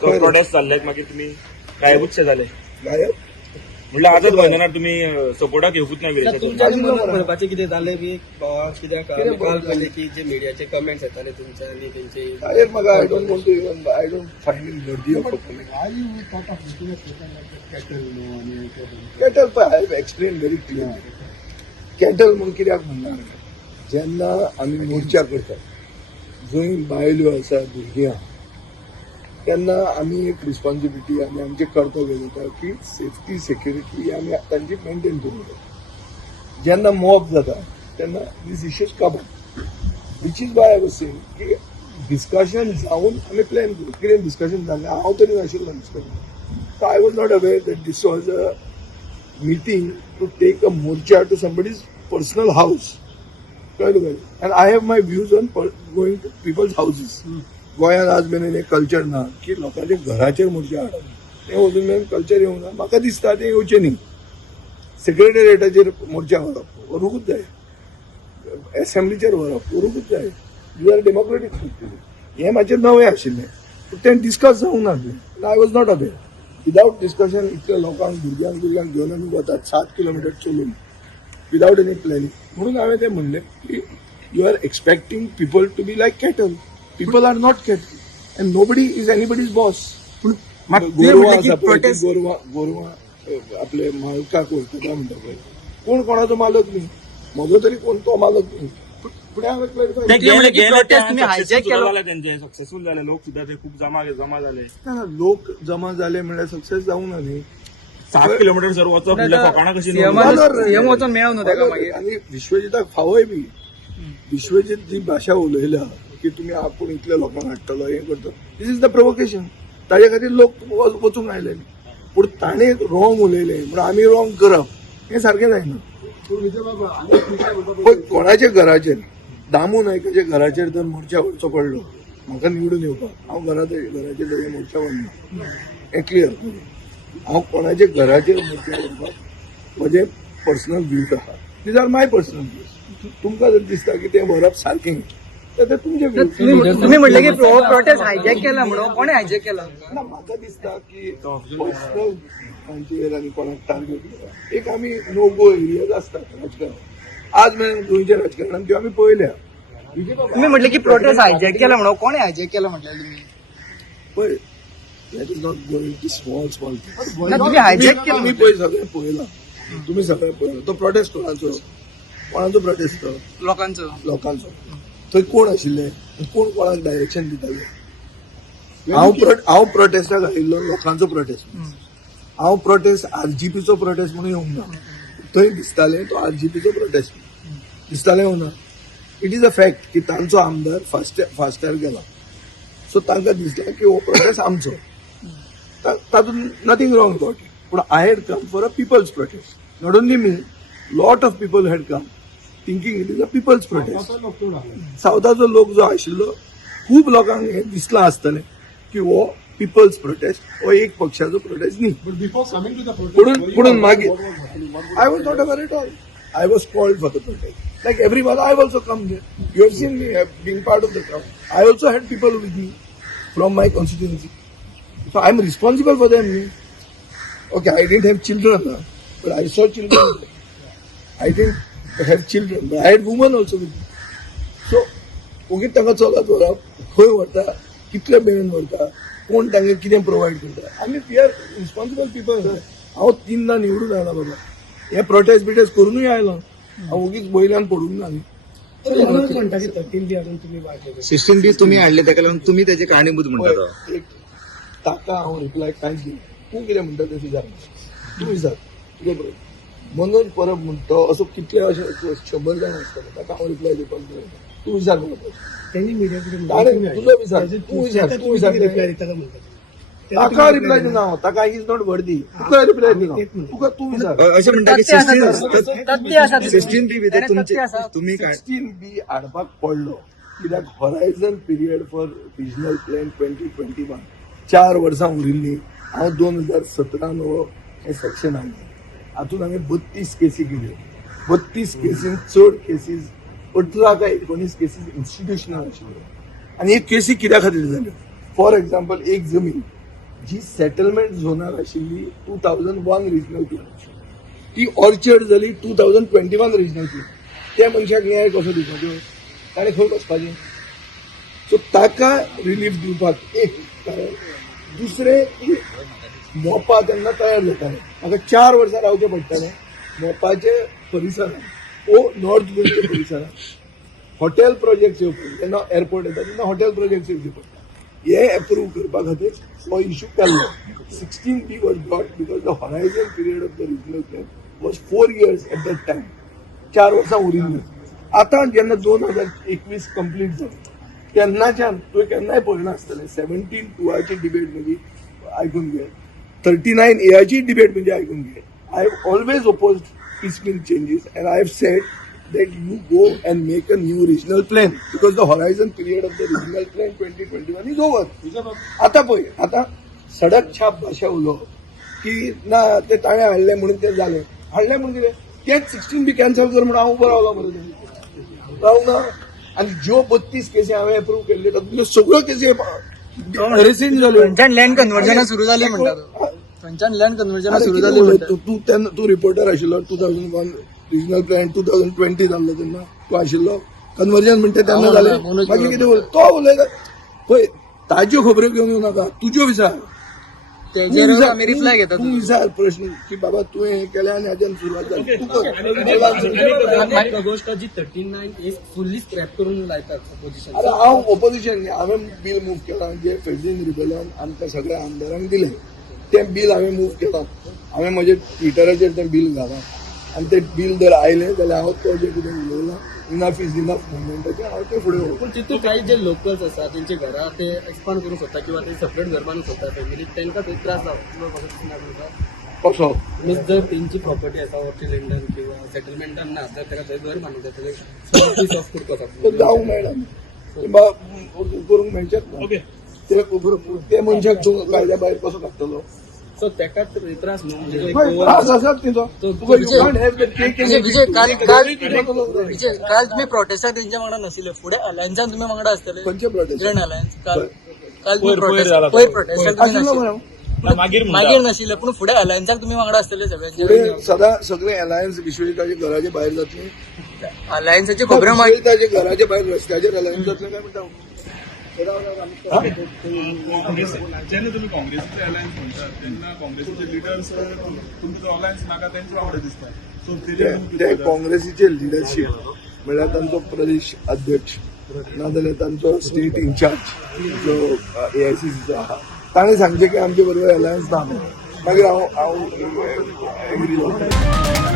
Prostate चाललेत मागीर तुमी गायबूच जाले गायब म्हणल्यार आजच मैदानार तुमी सपोर्टाक येवूच ना तुमच्यानी मदत करपाचें कितें जालें बी कित्याक आमी कॉल केले की जे मिडियाचे कमेंट्स येताले तुमचे आनी तेंचे गायब म्हाका I don't want to even I don't find it worthy of cattle पळय I explain very clear cattle म्हूण कित्याक म्हणना जेन्ना आमी मोर्चा करतात जंय बायल्यो आसा भुरगीं आहा तेन्ना आमी एक रिस्पॉन्सिबिलिटी आनी आमचें कर्तव्य जाता की सेफ्टी सेक्युरिटी आमी तांची मेंटेन करूंक जेन्ना मॉब जाता तेन्ना these issues come which is why I was saying की डिस्कशन जावन आमी प्लॅन करूं कितें डिस्कशन जाल्लें हांव तरी नाशिल्लो discussion so I was not aware that this was a meeting to take a morcha to somebody's personal house कळ्ळें and I have my views on going to people's houses गोंयांत आज मेरेन एक कल्चर ना की लोकांच्या घराचेर मोर्चे हाडप तें अजून मेरेन कल्चर येवंक ना म्हाका दिसता तें येवचें न्ही सेक्रेटरिएटाचेर मोर्चा व्हरप व्हरूंकूच जाय एसेंब्लीचेर व्हरप व्हरूंकूच जाय यू आर डेमोक्रेटीक हें मातशें नवें आशिल्लें पूण तें डिस्कस जावंक ना I was not aware without discussion इतल्या लोकांक भुरग्यांक घेवन आमी वतात 7 किलोमिटर चलून विदाउट एनी प्लॅनिंग म्हणून हांवें तें म्हणलें की you are expecting people to be like cattle People are not cattle, and nobody is anybody's boss. गोरवां आसा पळय गोरवां आपले मालकाक वळखता म्हणटा पळय कोण कोणाचो मालक न्ही म्हजो तरी कोण तो मालक न्ही फुडें हांवें सक्सेसफूल जाले लोक सुद्धा ते खूप जमा झाले लोक जमा जाले म्हणल्यार सक्सेस जावंक ना न्ही 7 किलोमीटर जर वचप म्हणल्यार फकाणां कशी सीएम वचोन मेळों न्हू ताका मागीर आनी विश्वजिताक फावय बी विश्वजीत जी भाशा उलयल्या की तुम्ही आपूण इतल्या लोकांक हाडटलो हें करतो दीस इज द प्रोवोकेशन ताजे खातीर लोक वचूंक आयले पूण ताणें रॉंग उलयलें म्हणून आमी रॉंग करप हें सारकें जायना पण कोणाच्या घराचेर दामू नायकाच्या घराचेर जर मोर्चा व्हरचो पडलो म्हाका निवडून येवपाक हांव घराचेर मोर्चा व्हरना हें क्लियर हांव कोणाच्या घराचेर मोर्चा व्हरपाक म्हजें पर्सनल व्ह्यूज आहा these are my personal views तुमकां जर दिसता की तें व्हरप सारकें तुम्ही म्हटलं की प्रोटेस्ट हायजॅक केला म्हणून कोणी हायजॅक केला म्हाका दिसता की पर्सनल तांचेर आनी कोणाक टार्गेट केला एक आमी नो गो एरियाज आसतात राजकारण आज मेरेन गोंयच्या राजकारणान त्यो आमी पळयल्या तुम्ही म्हटलं की प्रोटेस्ट हायजॅक केला म्हणून कोणी हायजॅक केला म्हटलं तुम्ही पळय that is not going to small तुम्ही हायजॅक केला तुम्ही पळय सगळें पळयलां तुम्ही सगळें पळयलां तो प्रोटेस्ट कोणाचो प्रोटेस्ट तो लोकांचो थंय कोण आशिल्ले कोण कोणाक डायरेक्शन दिताले हांव प्रोटेस्टाक आयिल्लो लोकांचो प्रोटेस्ट हांव प्रोटेस्ट आरजीपीचो प्रोटेस्ट म्हणून येवंक ना थंय दिसतालें तो आरजीपीचो प्रोटेस्ट दिसतालें हो ना इट इज अ फॅक्ट की तांचो आमदार फास्टार गेला सो तांकां दिसलें की हो प्रोटेस्ट आमचो तातूंत नथींग रॉंग अबाउट इट पूण I had come for a people's protest not only me lot of people had come thinking it is a people's protest सावथाचो लोक जो आशिल्लो खूब लोकांक हें दिसलां आसतलें की हो पिपल्स प्रोटेस्ट हो एक पक्षाचो प्रोटेस्ट न्ही म्हणून मागीर I was not aware at all I was called for the protest like everyone I also come there you have seen me being part of the crowd I also had people with me from my constituency so I am responsible for them न्ही okay I didn't have children but I saw children I didn't have children, but I had women also with me. So, ओगीच तांकां चलत व्हरप खंय व्हरता कितल्या मेरेन व्हरता कोण तांकां कितें प्रोवायड करता आमी वी आर रिस्पॉन्सिबल पीपल हांव 3दा निवडून आयला बाबा हे प्रोटेस्ट करूनय आयलो हांव ओगीच वयल्यान पडूंक ना न्ही 16 बी तुम्ही हाडले ताका लागून तुम्ही त्याचे कारणीभूत म्हणटा ताका हांव रिप्लाय कांयच दिना तूं कितें म्हणटा तें विचार तूं विचार कितें मनोज परब म्हणतो असो कितले अशे 100 जाण आसतले ताका हांव रिप्लाय दिवपाक जाय तूं विचार तुजो विचार तूं विचार ताका रिप्लाय दिना हांव ताका is not worthy Tuka reply दिना तुका तूं विचार अशें म्हणटा की 16 बी भितर तुम्ही 16 बी हाडपाक पडलो कित्याक horizon period for regional plan 2021 4 वर्सां उरिल्लीं हांव 2017 हो हें सेक्शन हाडलें हातूंत हांवें 32 केसी केल्यो 32 केसीन चड केसीस 18 काय 19 केसीस इन्स्टिट्युशनल आशिल्ल्यो आनी एक केसी कित्या खातीर जाल्यो फॉर एक्झाम्पल एक जमीन जी सेटलमेंट झोनार आशिल्ली 2001 रिजनल प्लॅन ती ऑर्चर्ड जाली 2021 रिजनल प्लॅन. त्या मनशाक न्याय कसो दिवपाचो, ताणें खंय वचपाचें. सो ताका रिलीफ दिवपाक एक कारण. दुसरें की मोपा तेन्ना तयार जातालें, म्हाका 4 वर्सां रावचें पडटालें मोपाचे परिसरांत ओ नॉर्थ गोयच्या परिसरांत. हॉटेल प्रोजेक्ट येवपाक जेन्ना एअरपोर्ट येता तेन्ना हॉटेल प्रोजेक्ट येवचे पडटा. हे अप्रूव्ह करपा खातीर हो इश्यू केल्लो. 16B was brought because the horizon period of the regional plan was 4 years at that time. 4 वर्सां उरिल्लीं. आतां जेन्ना 2021 कंप्लीट जालें तेन्नाच्यान तुवें केन्नाय पळयना आसतलें 17-2ची डिबेट म्हणजे आयकून घे, 39A डिबेट म्हणजे आयकून घे. I have always opposed piecemeal changes and I have said that you go and make a new regional plan because the horizon period of the regional plan 2021 is over. आता पळय, आता सडक छाप भाशा उलोवप की ना ते ताणें हाडलें म्हणून तें जालें. हाडलें म्हणून कितें तेच 16B कॅन्सल कर म्हणून हांव उबो रावलो मरे. रावना. आनी ज्यो 32 केसी हांवें एप्रूव्ह केल्ल्यो तातूंतल्यो सगळ्यो केसी रेसिन जाल्यो. थंयच्यान लँड कन्वर्जना सुरू जाली म्हणटा. थंयच्यान लँड कन्वर्जना सुरू जाली म्हणटा. तू रिपोर्टर आशिल्लो 2001 रिजनल प्लॅन 2020 जाल्लो तेन्ना तूं आशिल्लो. कन्वर्जन म्हणटा तेन्ना जालें. मागीर कितें उलय तो उलयता पळय. ताज्यो खबरो घेवन येवं नाका, तुज्यो विचार. तेजेर आमी रिप्लाय घेता. तूं विचार प्रश्न की बाबा तुवें हें केलें आनी हाज्यान सुरवात जाली. तूं कर. गोष्ट जी 39A फुल्ली स्क्रॅप करून लायतात ऑपोजिशन. आतां हांव ऑपोजिशन हांवें बिल मूव केलां जें फेड्रीन रिबेलियन आमकां सगळ्या आमदारांक दिलें तें बिल हांवें मूव केलां. हांवें म्हज्या ट्विटराचेर तें बिल घालां आनी तें बिल जर आयलें जाल्यार हांव तो जें कितें उलयलां इनफ इज इनफ मुवमेंटाचें हांव तें फुडें व्हरतां. पूण तितून काही जे लोकल्स आसा तेंचे घरां ते एक्सपांड करूंक सोदता किंवा ते सेपरेट घर बांदूंक सोदता फॅमिली तांकां थंय त्रास जावचो कसो दिसना तुमकां? कसो मीन्स जर तेंची प्रॉपर्टी आसा ऑर्ची लँडान किंवा सेटलमेंटान ना तर ताका थंय घर बांदूंक जाय जाल्यार पीस ऑफ करपाक तें शकता. जावंक मेळना. करूंक मेळचेंच ना. ते मनशाक तूं कायद्या भायर कसो काडटलो? सो ताका त्रास न्हू. म्हणजे त्रास आसात तिचो. तुका you can't have the cake and विजय काल eat. विजय काल तुम्ही प्रोटेस्टाक तेंच्या वांगडा नाशिल्ले, फुडें अलायन्सान तुम्ही वांगडा आसतले. खंयचे protest? ग्रँड अलायन्स काल तुम्ही पयर प्रोटेस्ट जाला. पयर प्रोटेस्टाक तुम्ही आशिल्लो नाशिल्ले. मरे. मागीर नाशिल्ले पूण फुडें अलायन्साक तुम्ही वांगडा आसतले सगळ्यांचे. फुडें सदां सगळे अलायन्स विश्वेताचे घराचे भायर जातले. अलायन्साची खबरो मागीर विश्वेताचे घराचे भायर रस्त्याचेर अलायन्स जातले काय म्हणटा. जेन्ना तुम्ही काँग्रेसीचे अलायन्स म्हणटात तेन्ना काँग्रेसीचे लिडर्स तुमचो जो अलायन्स नाका तेंच्या वांगडा दिसता. सो ते काँग्रेसीचे लिडरशीप म्हणल्यार तांचो प्रदेश अध्यक्ष नाजाल्यार तांचो स्टेट इन्चार्ज जो AICCचो आहा ताणें सांगचें की आमचे बरोबर अलायन्स ना. मागीर हांव एग्री जाता.